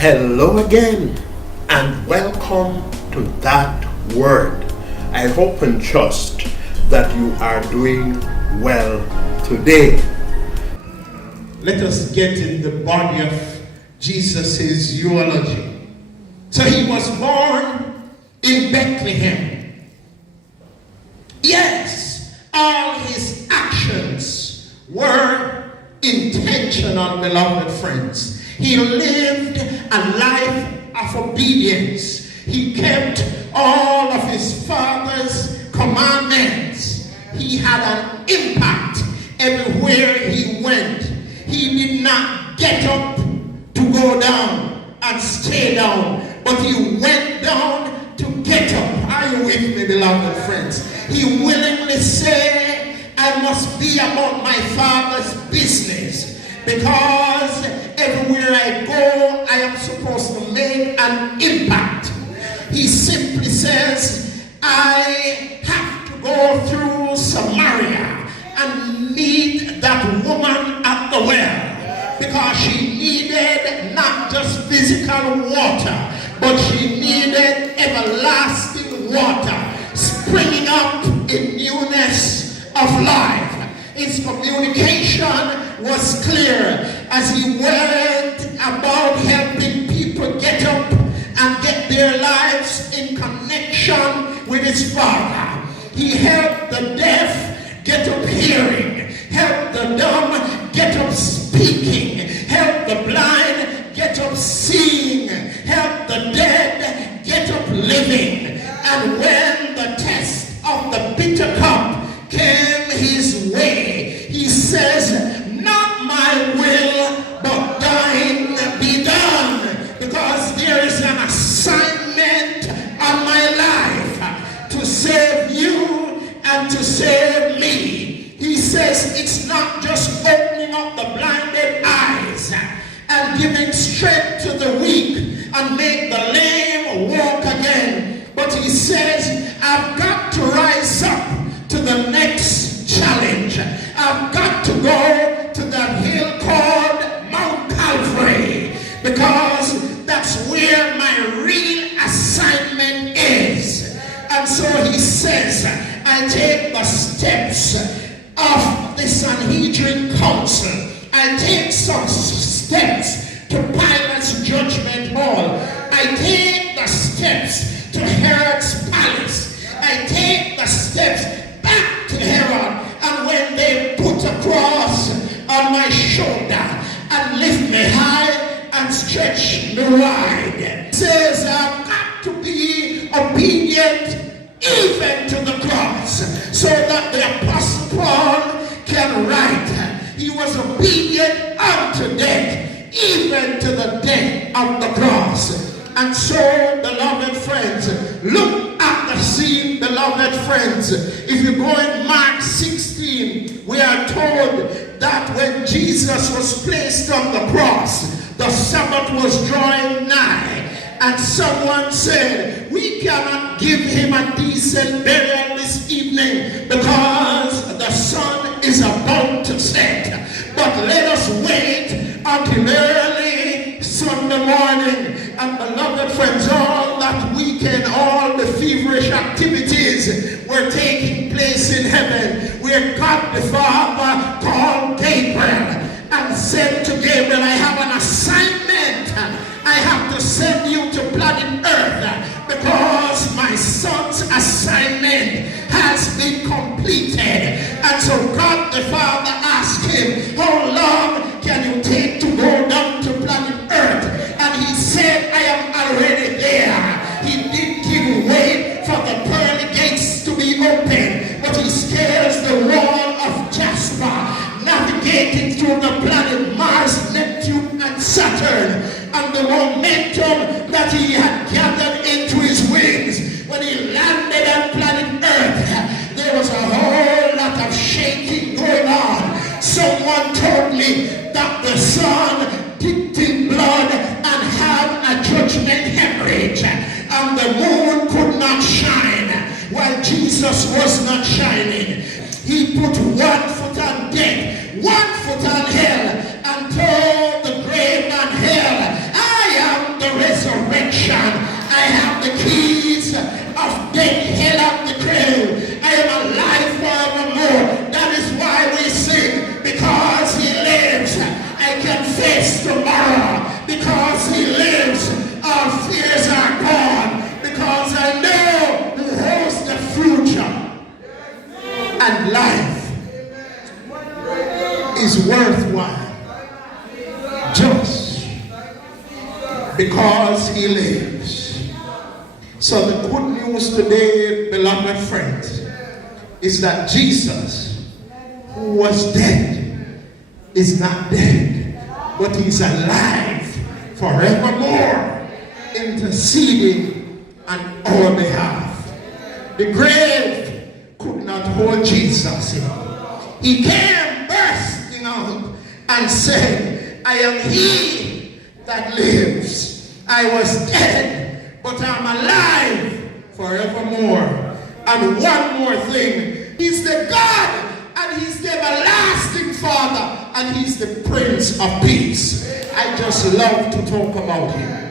Hello again, and welcome to That Word. I hope and trust that you are doing well today. Let us get in the body of Jesus' eulogy. So he was born in Bethlehem. Yes, all his actions were intentional, beloved friends. He lived a life of obedience. He kept all of his father's commandments. He had an impact everywhere he went. He did not get up to go down and stay down, but he went down to get up. Are you with me, beloved friends? He willingly said, I must be about my father's business, because everywhere I go, I am supposed to make an impact. He simply says, I have to go through Samaria and meet that woman at the well, because she needed not just physical water, but she needed everlasting water springing up in newness of life. His communication was clear as he went about helping people get up and get their lives in connection with his Father. He helped the deaf get up hearing, helped the dumb get up speaking, helped the blind get up seeing, helped the dead get up living. And when the test of the bitter cup came his way, he says, not my will, but thine be done. Because there is an assignment on my life to save you and to save me. He says it's not just opening up the blinded eyes and giving strength to the weak and make the lame walk again. But he says, I've got to rise up to the next challenge. I've got to go to that hill called Mount Calvary, because that's where my real assignment is. And so he says, I take the steps of the Sanhedrin Council. I take some steps to Pilate's judgment hall. I take the steps to Herod's palace. I take the steps back to Herod. And when they put a cross on my shoulder and lift me high and stretch me wide, says I've got to be obedient even to the cross, so that the Apostle Paul can write, he was obedient unto death, even to the death of the cross. And so, beloved friends, look at the scene, beloved friends. If you go in Mark 16, we are told that when Jesus was placed on the cross, the Sabbath was drawing nigh. And someone said, we cannot give him a decent burial this evening because the sun is about to set. But let us wait until early Sunday morning. And beloved friends, all that weekend, all the feverish activities were taking place in heaven, where God the Father called Gabriel and said to Gabriel, I have an assignment. I have to send you to planet Earth, because my son's assignment has been completed. And so God the Father asked him, how long can you take to go down to planet Earth? And he said, I am already there. He didn't even wait for the pearly gates to be open, but he scales the wall of Jasper, navigating through the planet Mars, Neptune, and Saturn. And the momentum that he had gathered into his wings, when he landed on planet Earth, there was a whole lot of shaking going on. Someone told me that the sun dipped in blood and had a judgment hemorrhage, and the moon could not shine while Jesus was not shining. He put 1 foot on death, 1 foot on hell, and told the grave and hell, I am because he lives. So the good news today, beloved friends, is that Jesus, who was dead, is not dead, but he's alive forevermore, interceding on our behalf. The grave could not hold Jesus in. He came bursting out and said, I am he that lives. I was dead, but I'm alive forevermore. And one more thing, he's the God, and he's the everlasting Father, and he's the Prince of Peace. I just love to talk about him.